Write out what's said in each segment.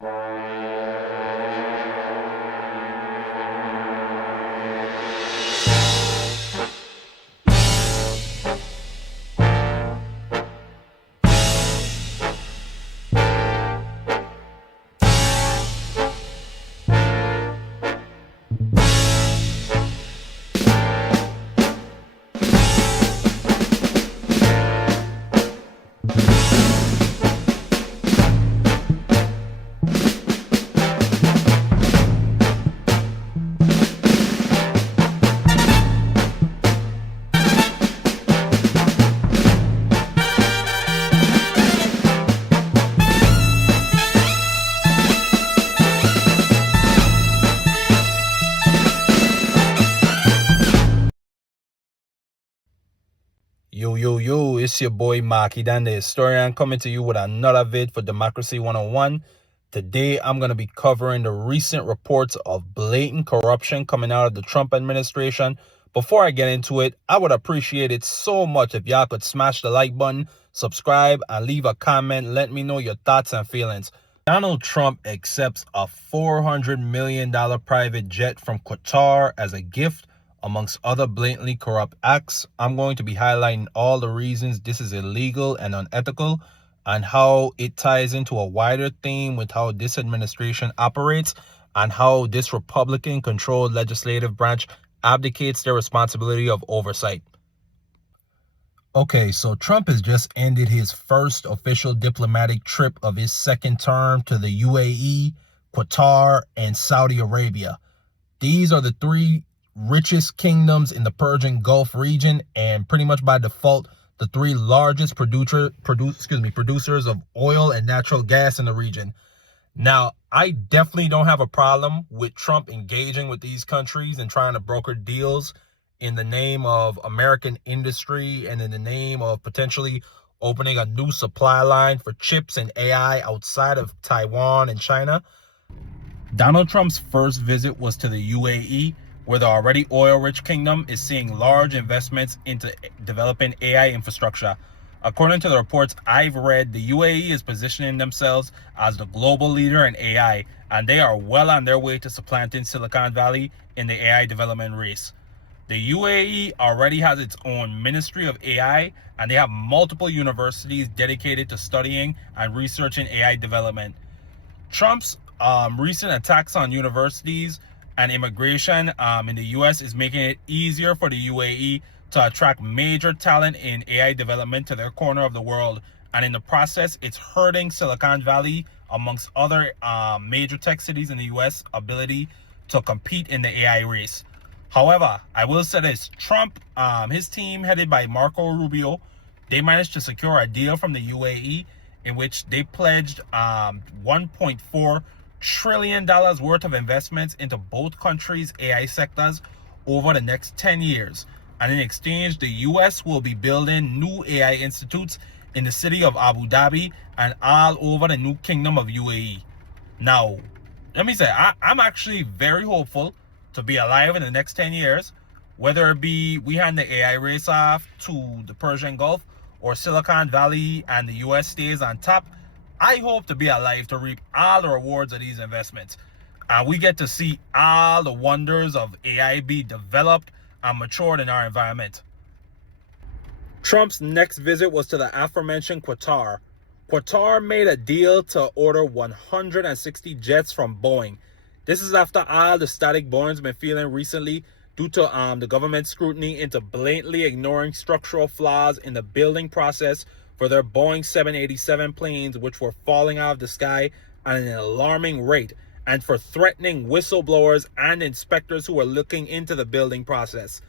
Yo, it's your boy Marky Dan, the historian, coming to you with another vid for Democracy 101. Today, I'm going to be covering the recent reports of blatant corruption coming out of the Trump administration. Before I get into it, I would appreciate it so much if y'all could smash the like button, subscribe, and leave a comment. Let me know your thoughts and feelings. Donald Trump accepts a $400 million private jet from Qatar as a gift, amongst other blatantly corrupt acts. I'm going to be highlighting all the reasons this is illegal and unethical, and how it ties into a wider theme with how this administration operates and how this Republican-controlled legislative branch abdicates their responsibility of oversight. Okay, so Trump has just ended his first official diplomatic trip of his second term to the UAE, Qatar, and Saudi Arabia. These are the three richest kingdoms in the Persian Gulf region, and pretty much by default, the three largest producers of oil and natural gas in the region. Now, I definitely don't have a problem with Trump engaging with these countries and trying to broker deals in the name of American industry and in the name of potentially opening a new supply line for chips and AI outside of Taiwan and China. Donald Trump's first visit was to the UAE, where the already oil-rich kingdom is seeing large investments into developing AI infrastructure. According to the reports I've read, the UAE is positioning themselves as the global leader in AI, and they are well on their way to supplanting Silicon Valley in the AI development race. The UAE already has its own Ministry of AI, and they have multiple universities dedicated to studying and researching AI development. Trump's recent attacks on universities and immigration in the U.S. is making it easier for the UAE to attract major talent in AI development to their corner of the world. And in the process, it's hurting Silicon Valley, amongst other major tech cities in the U.S., ability to compete in the AI race. However, I will say this, Trump, his team headed by Marco Rubio, they managed to secure a deal from the UAE in which they pledged $1.4 trillion worth of investments into both countries' AI sectors over the next 10 years. And in exchange, the U.S. will be building new AI institutes in the city of Abu Dhabi and all over the new kingdom of UAE. Now, let me say, I'm actually very hopeful to be alive in the next 10 years, whether it be we hand the AI race off to the Persian Gulf or Silicon Valley and the U.S. stays on top. I hope to be alive to reap all the rewards of these investments. And we get to see all the wonders of AI be developed and matured in our environment. Trump's next visit was to the aforementioned Qatar. Qatar made a deal to order 160 jets from Boeing. This is after all the static Boeing's been feeling recently due to the government scrutiny into blatantly ignoring structural flaws in the building process for their Boeing 787 planes, which were falling out of the sky at an alarming rate, and for threatening whistleblowers and inspectors who were looking into the building process.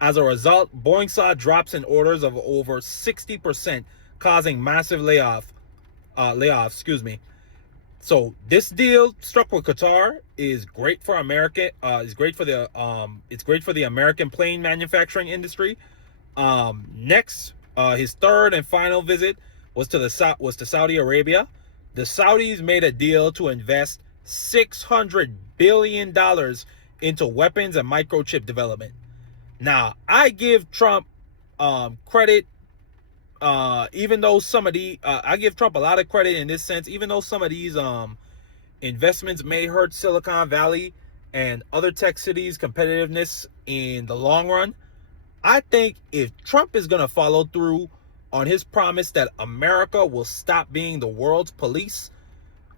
As a result, Boeing saw drops in orders of over 60%, causing massive layoffs. So this deal struck with Qatar is great for America. It's great for the American plane manufacturing industry. Next, his third and final visit was to Saudi Arabia. The Saudis made a deal to invest $600 billion into weapons and microchip development. Now, I give Trump credit. Even though I give Trump a lot of credit in this sense, even though some of these investments may hurt Silicon Valley and other tech cities' competitiveness in the long run. I think if Trump is going to follow through on his promise that America will stop being the world's police,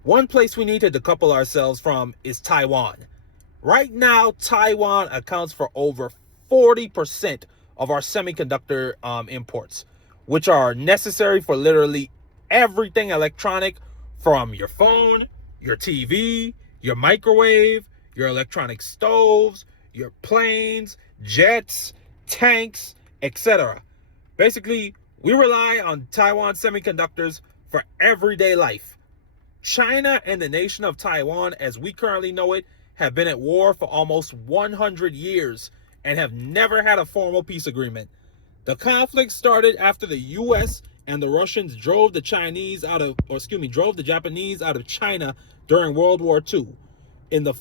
one place we need to decouple ourselves from is Taiwan. Right now, Taiwan accounts for over 40% of our semiconductor imports, which are necessary for literally everything electronic, from your phone, your TV, your microwave, your electronic stoves, your planes, jets, tanks, etc. Basically, we rely on Taiwan semiconductors for everyday life. China and the nation of Taiwan, as we currently know it, have been at war for almost 100 years and have never had a formal peace agreement. The conflict started after the U.S. and the Russians drove the Japanese out of China during World War II. In the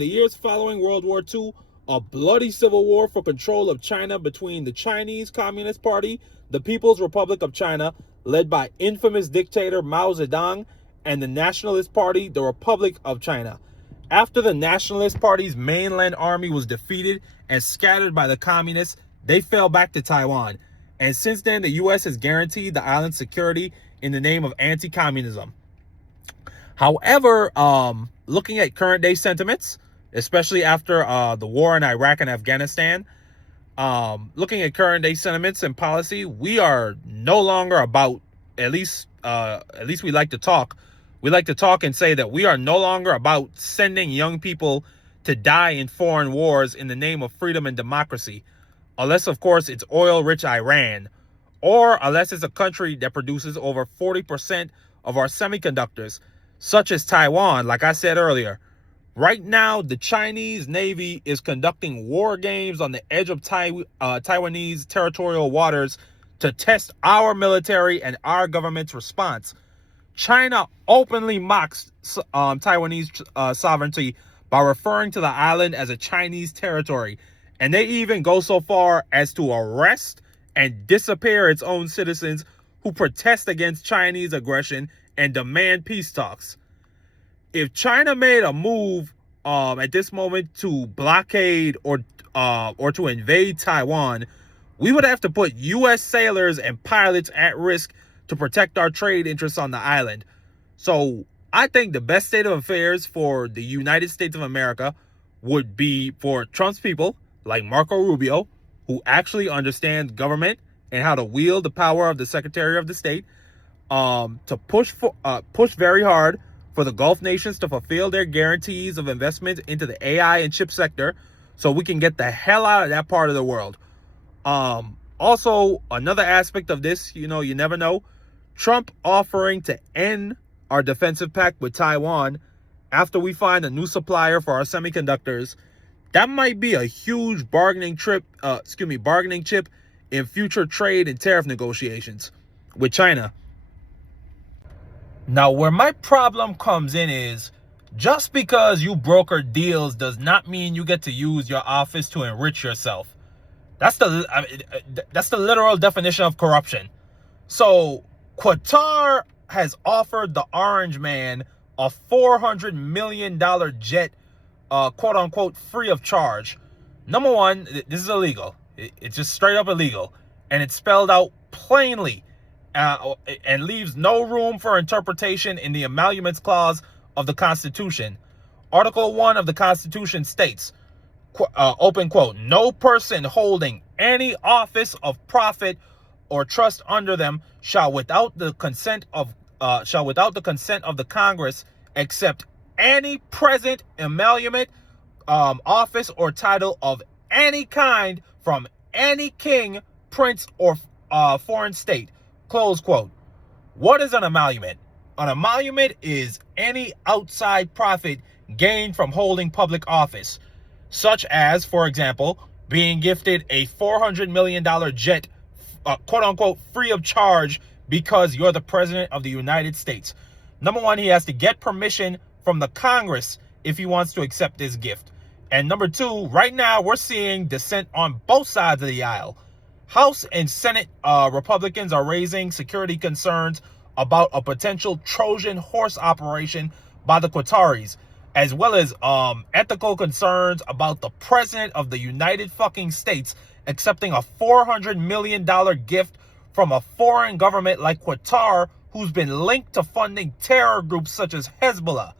years following World War II, a bloody civil war for control of China between the Chinese Communist Party, the People's Republic of China, led by infamous dictator Mao Zedong, and the Nationalist Party, the Republic of China. After the Nationalist Party's mainland army was defeated and scattered by the communists, they fell back to Taiwan. And since then, the U.S. has guaranteed the island's security in the name of anti-communism. However, looking at current day sentiments, especially after the war in Iraq and Afghanistan, looking at current day sentiments and policy, we are no longer about, at least we like to talk. We like to talk and say that we are no longer about sending young people to die in foreign wars in the name of freedom and democracy. Unless, of course, it's oil-rich Iran, or unless it's a country that produces over 40% of our semiconductors, such as Taiwan, like I said earlier. Right now, the Chinese Navy is conducting war games on the edge of Taiwanese territorial waters to test our military and our government's response. China openly mocks Taiwanese sovereignty by referring to the island as a Chinese territory. And they even go so far as to arrest and disappear its own citizens who protest against Chinese aggression and demand peace talks. If China made a move at this moment to blockade or to invade Taiwan, we would have to put U.S. sailors and pilots at risk to protect our trade interests on the island. So I think the best state of affairs for the United States of America would be for Trump's people, like Marco Rubio, who actually understands government and how to wield the power of the Secretary of the State, to push very hard for the Gulf nations to fulfill their guarantees of investment into the AI and chip sector, so we can get the hell out of that part of the world. Also, another aspect of this, you never know, Trump offering to end our defensive pact with Taiwan after we find a new supplier for our semiconductors, that might be a huge bargaining chip in future trade and tariff negotiations with China. Now, where my problem comes in is, just because you broker deals does not mean you get to use your office to enrich yourself. That's the literal definition of corruption. So Qatar has offered the Orange Man a $400 million jet, quote unquote, free of charge. Number one, this is illegal. It's just straight up illegal. And it's spelled out plainly and leaves no room for interpretation in the emoluments clause of the Constitution. Article 1 of the Constitution states, open quote, no person holding any office of profit or trust under them shall without the consent of the Congress accept any present emolument, office or title of any kind from any king, prince, or foreign state, close quote. What is an emolument? An emolument is any outside profit gained from holding public office, such as, for example, being gifted a $400 million jet, quote unquote, free of charge because you're the president of the United States. Number one, he has to get permission from the Congress if he wants to accept this gift. And number two, right now we're seeing dissent on both sides of the aisle. House and Senate Republicans are raising security concerns about a potential Trojan horse operation by the Qataris, as well as ethical concerns about the president of the United fucking States accepting a $400 million gift from a foreign government like Qatar, who's been linked to funding terror groups such as Hezbollah.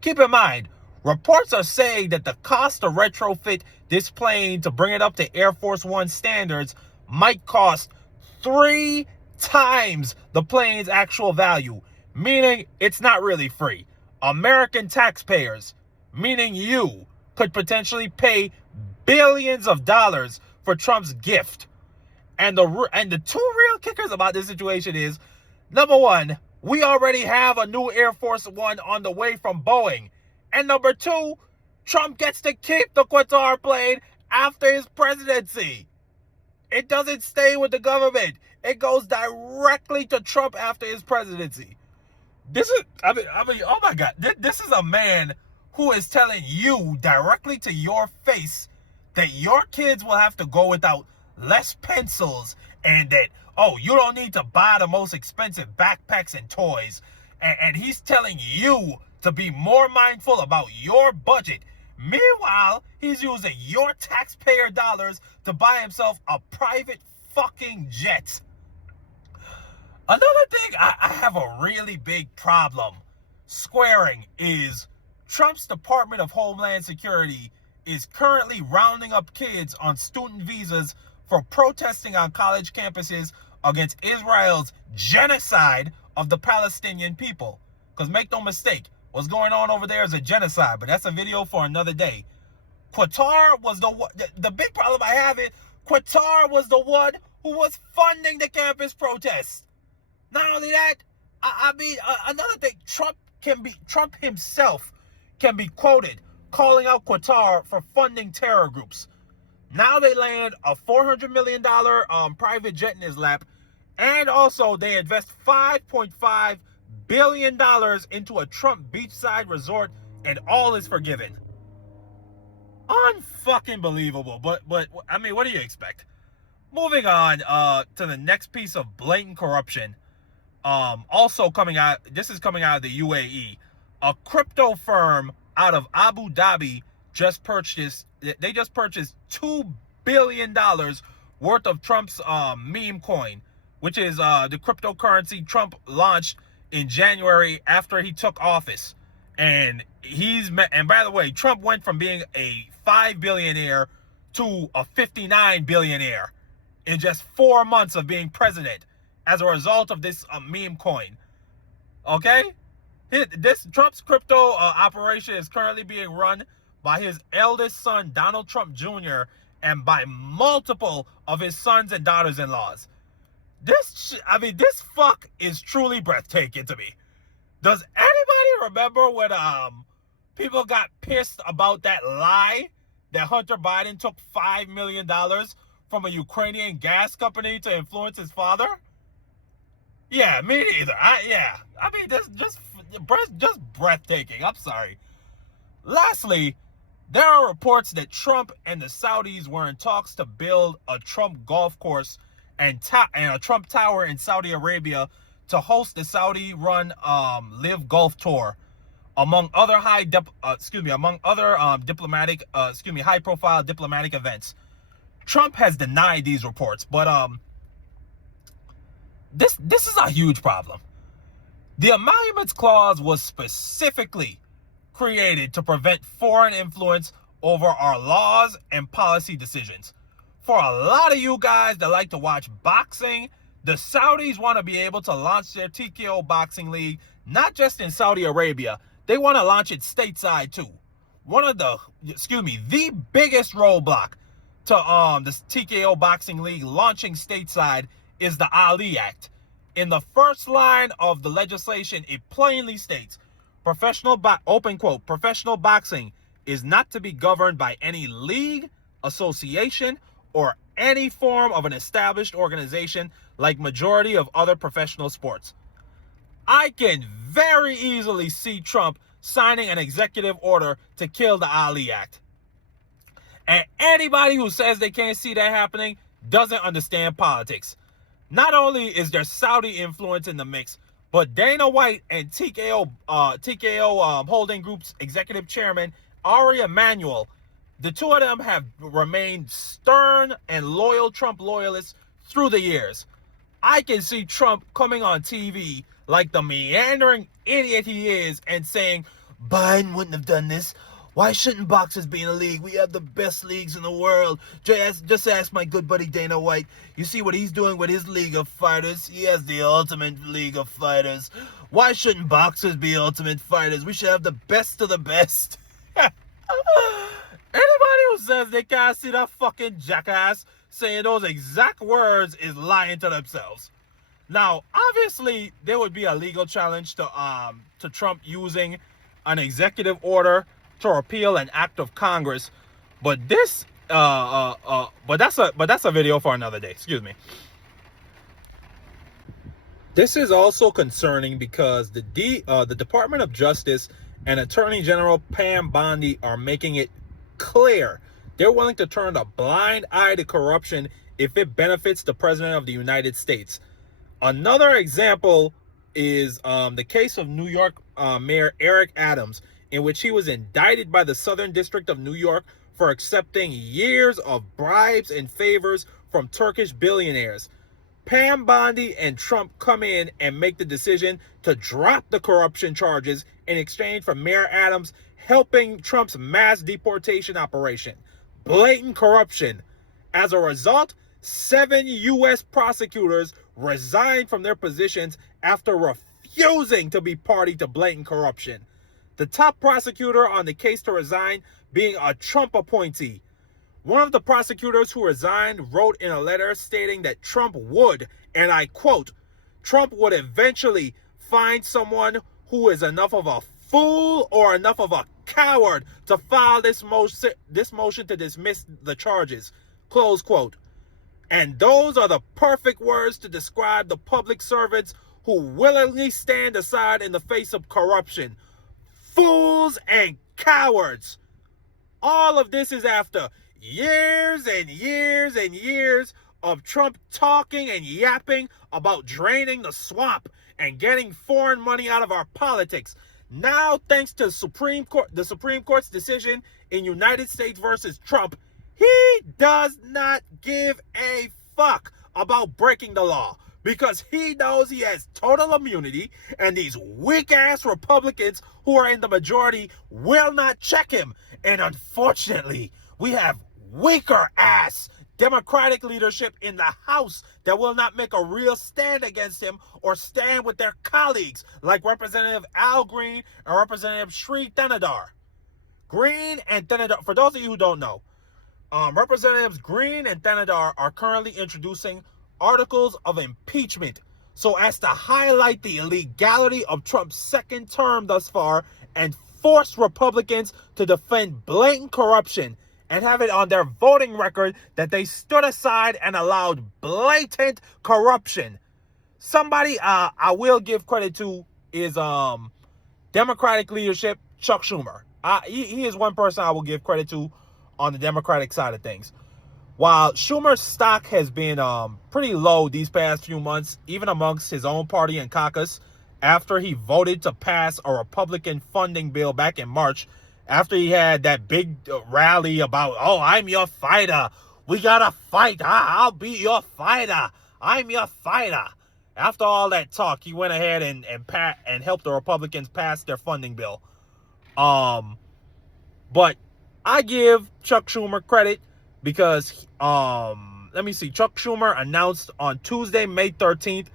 Keep in mind, reports are saying that the cost to retrofit this plane to bring it up to Air Force One standards might cost 3 times the plane's actual value, meaning it's not really free. American taxpayers, meaning you, could potentially pay billions of dollars for Trump's gift. And the two real kickers about this situation is, number one, we already have a new Air Force One on the way from Boeing. And number two, Trump gets to keep the Qatar plane after his presidency. It doesn't stay with the government. It goes directly to Trump after his presidency. This is, I mean, oh my God. This is a man who is telling you directly to your face that your kids will have to go without less pencils, and that, oh, you don't need to buy the most expensive backpacks and toys. And he's telling you to be more mindful about your budget. Meanwhile, he's using your taxpayer dollars to buy himself a private fucking jet. Another thing I have a really big problem squaring is Trump's Department of Homeland Security is currently rounding up kids on student visas for protesting on college campuses against Israel's genocide of the Palestinian people. Because make no mistake, what's going on over there is a genocide, but that's a video for another day. Qatar was the big problem I have is Qatar was the one who was funding the campus protests. Not only that, another thing, Trump himself can be quoted calling out Qatar for funding terror groups. Now they land a $400 million private jet in his lap, and also they invest $5.5 billion into a Trump beachside resort, and all is forgiven. Unfucking believable. But I mean, what do you expect? Moving on to the next piece of blatant corruption. Also coming out, this is coming out of the UAE. A crypto firm out of Abu Dhabi just purchased $2 billion worth of Trump's meme coin, which is the cryptocurrency Trump launched in January after he took office. And by the way, Trump went from being a 5 billionaire to a 59 billionaire in just 4 months of being president as a result of this meme coin. Okay? This Trump's crypto operation is currently being run by his eldest son, Donald Trump Jr., and by multiple of his sons and daughters-in-laws. This fuck is truly breathtaking to me. Does anybody remember when people got pissed about that lie that Hunter Biden took $5 million from a Ukrainian gas company to influence his father? Yeah, me neither. This just breathtaking. I'm sorry. Lastly, there are reports that Trump and the Saudis were in talks to build a Trump golf course and a Trump tower in Saudi Arabia to host the Saudi-run Live Golf Tour, among other high-profile diplomatic events. Trump has denied these reports, but this is a huge problem. The Emoluments Clause was specifically created to prevent foreign influence over our laws and policy decisions. For a lot of you guys that like to watch boxing, the Saudis want to be able to launch their TKO boxing league, not just in Saudi Arabia. They want to launch it stateside too. The biggest roadblock to the TKO boxing league launching stateside is the Ali Act. In the first line of the legislation, it plainly states, professional boxing is not to be governed by any league, association, or any form of an established organization like majority of other professional sports. I can very easily see Trump signing an executive order to kill the Ali Act. And anybody who says they can't see that happening doesn't understand politics. Not only is there Saudi influence in the mix, But Dana White and TKO Holding Group's executive chairman, Ari Emanuel, the two of them have remained stern and loyal Trump loyalists through the years. I can see Trump coming on TV like the meandering idiot he is and saying, Biden wouldn't have done this. Why shouldn't boxers be in a league? We have the best leagues in the world. Just ask my good buddy Dana White. You see what he's doing with his League of Fighters? He has the ultimate League of Fighters. Why shouldn't boxers be ultimate fighters? We should have the best of the best. Anybody who says they can't see that fucking jackass saying those exact words is lying to themselves. Now, obviously, there would be a legal challenge to Trump using an executive order to repeal an act of Congress, but that's a video for another day. Excuse me. This is also concerning because the Department of Justice and Attorney General Pam Bondi are making it clear they're willing to turn a blind eye to corruption if it benefits the President of the United States. Another example is the case of New York Mayor Eric Adams, in which he was indicted by the Southern District of New York for accepting years of bribes and favors from Turkish billionaires. Pam Bondi and Trump come in and make the decision to drop the corruption charges in exchange for Mayor Adams helping Trump's mass deportation operation. Blatant corruption. As a result, 7 U.S. prosecutors resigned from their positions after refusing to be party to blatant corruption. The top prosecutor on the case to resign being a Trump appointee. One of the prosecutors who resigned wrote in a letter stating that Trump would, and I quote, Trump would eventually find someone who is enough of a fool or enough of a coward to file this motion to dismiss the charges, close quote. And those are the perfect words to describe the public servants who willingly stand aside in the face of corruption. Fools and cowards. All of this is after years and years and years of Trump talking and yapping about draining the swamp and getting foreign money out of our politics. Now, thanks to the Supreme Court's decision in United States versus Trump, he does not give a fuck about breaking the law because he knows he has total immunity and these weak-ass Republicans who are in the majority will not check him. And unfortunately, we have weaker-ass Democratic leadership in the House that will not make a real stand against him or stand with their colleagues like Representative Al Green and Representative Sri Thanadar. Green and Thanadar, for those of you who don't know, Representatives Green and Thanadar are currently introducing articles of impeachment so as to highlight the illegality of Trump's second term thus far and force Republicans to defend blatant corruption and have it on their voting record that they stood aside and allowed blatant corruption. Somebody I will give credit to is Democratic leadership, Chuck Schumer. He is one person I will give credit to on the Democratic side of things. While Schumer's stock has been pretty low these past few months, even amongst his own party and caucus, after he voted to pass a Republican funding bill back in March, after he had that big rally about, oh, I'm your fighter. We gotta fight. I'll be your fighter. I'm your fighter. After all that talk, he went ahead and helped the Republicans pass their funding bill. But I give Chuck Schumer credit because, let me see, Chuck Schumer announced on Tuesday, May 13th,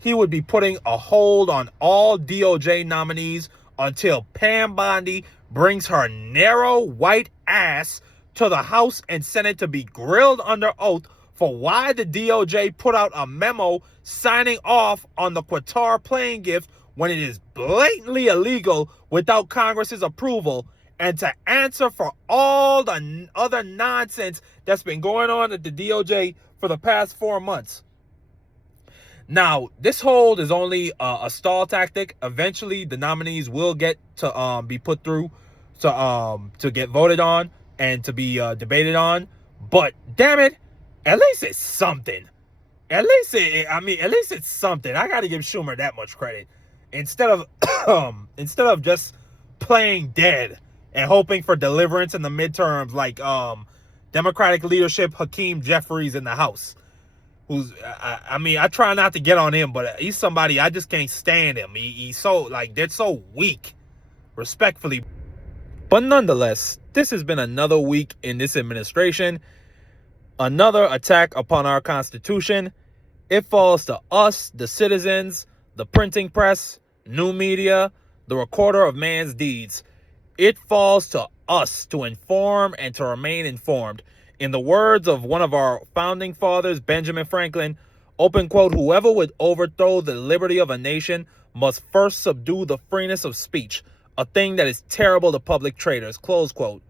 he would be putting a hold on all DOJ nominees until Pam Bondi brings her narrow white ass to the House and Senate to be grilled under oath for why the DOJ put out a memo signing off on the Qatar plane gift when it is blatantly illegal without Congress's approval, and to answer for all the other nonsense that's been going on at the DOJ for the past 4 months. Now, this hold is only a stall tactic. Eventually, the nominees will get to be put through to get voted on and to be debated on. But damn it, at least it's something. At least it's something. I got to give Schumer that much credit. instead of instead of just playing dead and hoping for deliverance in the midterms, like Democratic leadership Hakeem Jeffries in the House, who's I mean, I try not to get on him, but he's somebody I just can't stand him. He's so, like, they're so weak, respectfully. But nonetheless, this has been another week in this administration, another attack upon our Constitution. It falls to us, the citizens, the printing press, new media, the recorder of man's deeds. It falls to us to inform and to remain informed. In the words of one of our founding fathers, Benjamin Franklin, open quote, "Whoever would overthrow the liberty of a nation must first subdue the freeness of speech, a thing that is terrible to public traitors," close quote.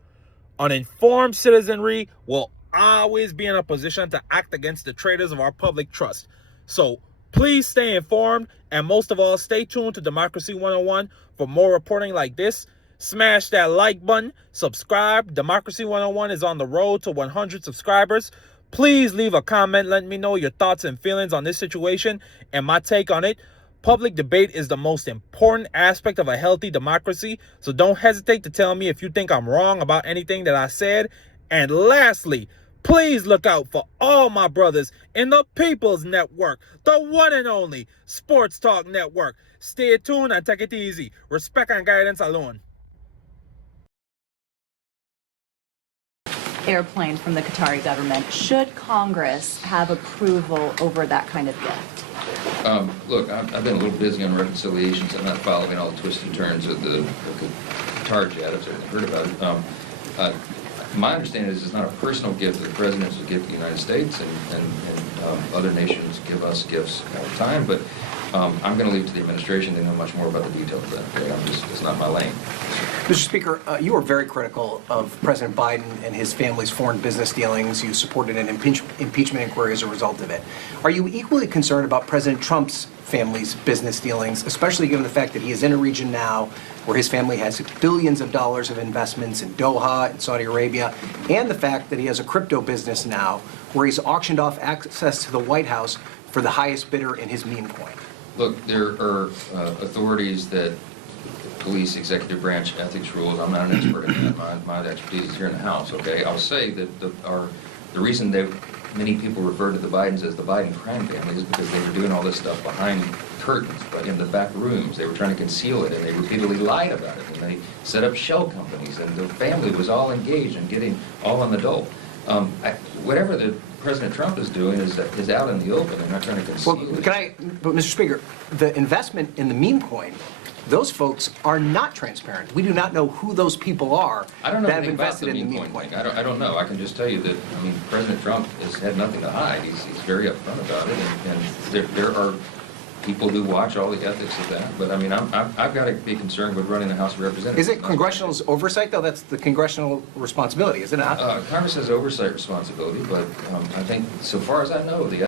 An informed citizenry will always be in a position to act against the traitors of our public trust. So please stay informed, and most of all, stay tuned to Democracy 101 for more reporting like this. Smash that like button, subscribe. Democracy 101 is on the road to 100 subscribers. Please leave a comment. Let me know your thoughts and feelings on this situation and my take on it. Public debate is the most important aspect of a healthy democracy, so don't hesitate to tell me if you think I'm wrong about anything that I said. And lastly, please look out for all my brothers in the People's Network, the one and only Sports Talk Network. Stay tuned and take it easy. Respect and guidance alone. Airplane from the Qatari government. Should Congress have approval over that kind of gift? Look, I've been a little busy on reconciliations. I'm not following all the twists and turns of the Qatar jet. I've certainly heard about it. My understanding is it's not a personal gift that the president's a gift to the United States, and other nations give us gifts all the time, but I'm going to leave it to the administration. They know much more about the details of that. Okay? It's not my lane. Mr. Speaker, you were very critical of President Biden and his family's foreign business dealings. You supported an impeachment inquiry as a result of it. Are you equally concerned about President Trump's family's business dealings, especially given the fact that he is in a region now where his family has billions of dollars of investments in Doha and Saudi Arabia, and the fact that he has a crypto business now where he's auctioned off access to the White House for the highest bidder in his meme coin? Look, there are authorities that police executive branch ethics rules. I'm not an expert in that. My expertise is here in the House, okay? I'll say that the reason many people refer to the Bidens as the Biden crime family is because they were doing all this stuff behind curtains, but in the back rooms. They were trying to conceal it, and they repeatedly lied about it, and they set up shell companies, and the family was all engaged in getting all on the dole. Whatever the President Trump is doing is out in the open. They're not trying to conceal it. But Mr. Speaker, the investment in the meme coin, those folks are not transparent. We do not know who those people are that have invested in the meme coin. I don't know. I can just tell you that, I mean, President Trump has had nothing to hide. He's very upfront about it, and there are people who watch all the ethics of that. But I mean, I've got to be concerned with running the House of Representatives. Is it congressional oversight, though? That's the congressional responsibility, is it not? Congress has oversight responsibility, but I think, so far as I know, the